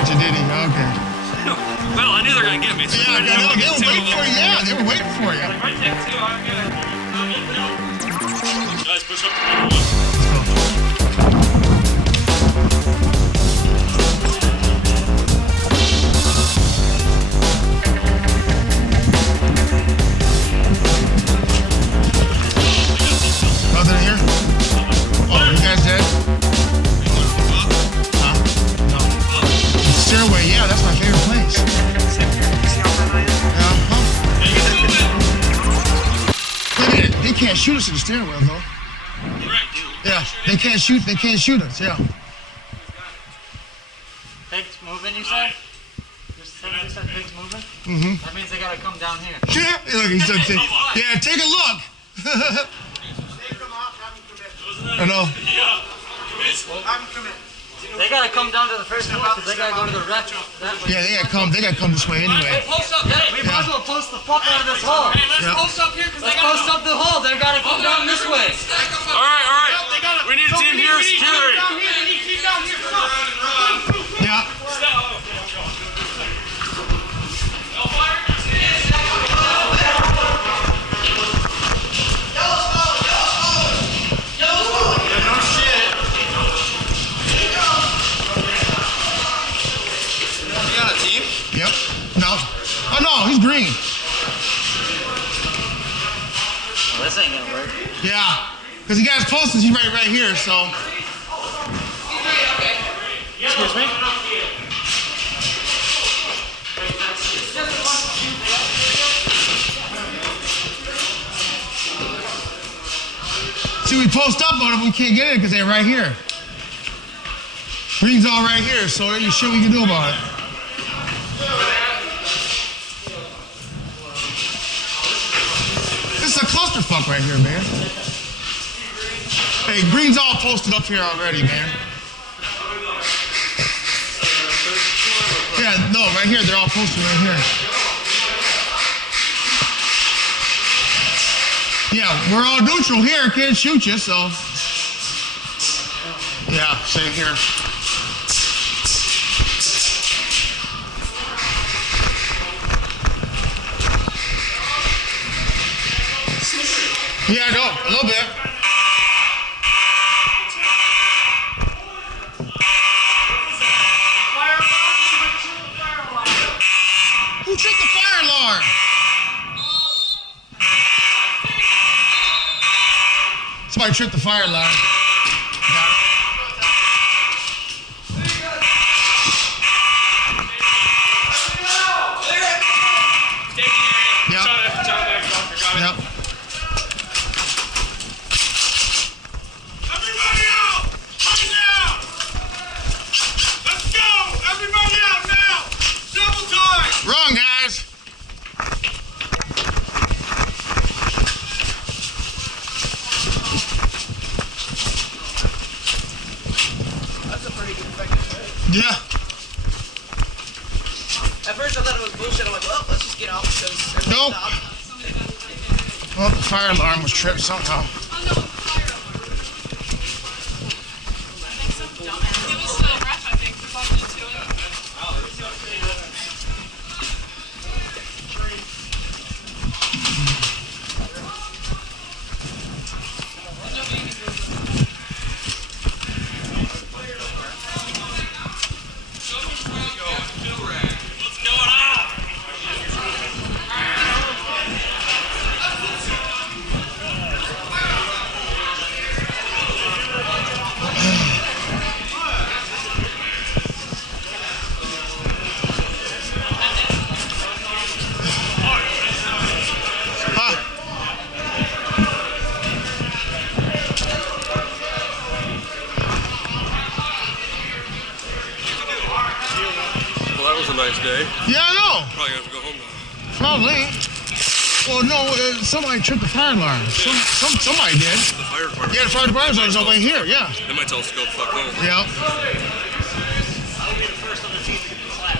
got you, did he? Okay. Well, I knew they were gonna get me. So Yeah, they were waiting for you. Yeah, they were waiting for you. Right take two, I'm good. Guys, push up to number one. Nothing in here? Oh, you guys dead? Huh? No. The stairway, yeah, that's my favorite place. Wait a minute, they can't shoot us in the stairwell though. Yeah, they can't shoot us, yeah. Pigs moving, you said? You said pigs moving? Mm-hmm. That means they gotta come down here. Yeah, look, he's yeah, take a look. I know. They gotta come down to the first floor because they gotta go to the rec that way. Yeah, they gotta come this way anyway. Post up, We might as well post the fuck out of this hole. Hey, let's post up here because they Let's gotta post up the hole. They gotta come down this way. Alright. We need a team here with security. Yeah. Yep. No. Oh no, he's green. Well, this ain't gonna work. Yeah. Because he got his closest, he's right here, so. Excuse me? See, we post up on them, we can't get in because they're right here. Green's all right here, so there's shit we can do about it. This is a clusterfuck right here, man. Hey, green's all posted up here already, man. Yeah, no, right here, they're all posted right here. Yeah, we're all neutral here, can't shoot you, so. Yeah, same here. Yeah, I know, a little bit. Who tripped the fire alarm? Somebody tripped the fire alarm. Yep. Yep. Everybody out! Right now! Let's go! Everybody out now! Double time! Wrong, guys. That's a pretty good effective way. Yeah. At first I thought it was bullshit. I'm like, well, let's just get out because Nope. Well, the fire alarm was tripped somehow. Nice day. Yeah, I know. Probably have to go home now. Probably. Well, no, somebody tripped the fire alarm. Somebody did. The fire department. Yeah, the fire department was over here, yeah. They might tell us to go fuck home. Yeah. I'll be the first on the team to get the slap.